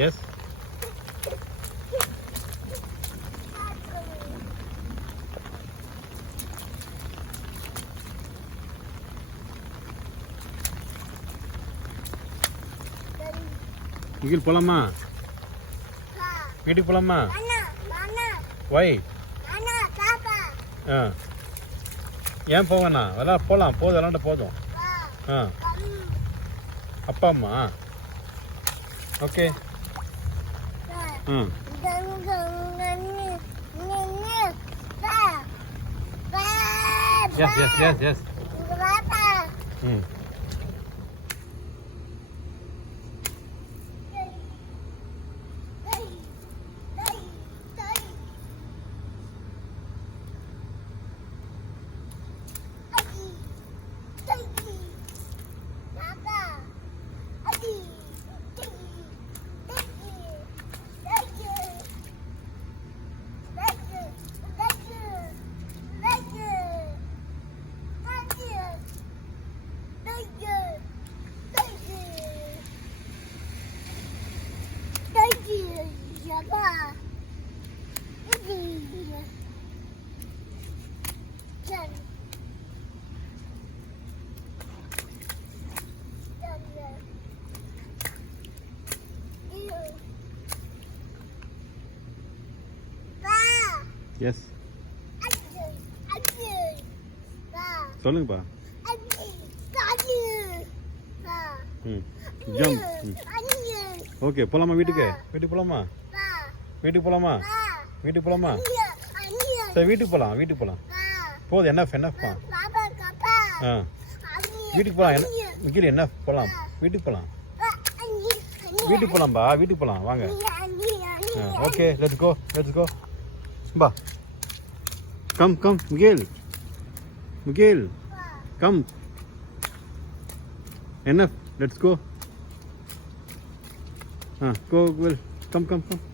Yes. Mukhil, போலாமா? வீட்டுக்கு போலாமா? Why? ஏன் போவேண்ணா? போகலாம், போதும், விளாண்ட போதும். அப்பா அம்மா ஓகே. எஸ். எஸ் சொல்லுங்கப்பா. ஜம்ப். ஓகே, போலாமா? வீட்டுக்கு போலாமா? சரி, வீட்டுக்கு போலாம். போதும், என்னப்பா. வீட்டுக்கு போலாம். முக்கில் என்ன போலாம்? வீட்டுக்கு போலாம்பா. வீட்டுக்கு போலாம், வாங்க. Okay, let's go. பா, come Mukhil, come. Enough, let's go. Go, Will. Come.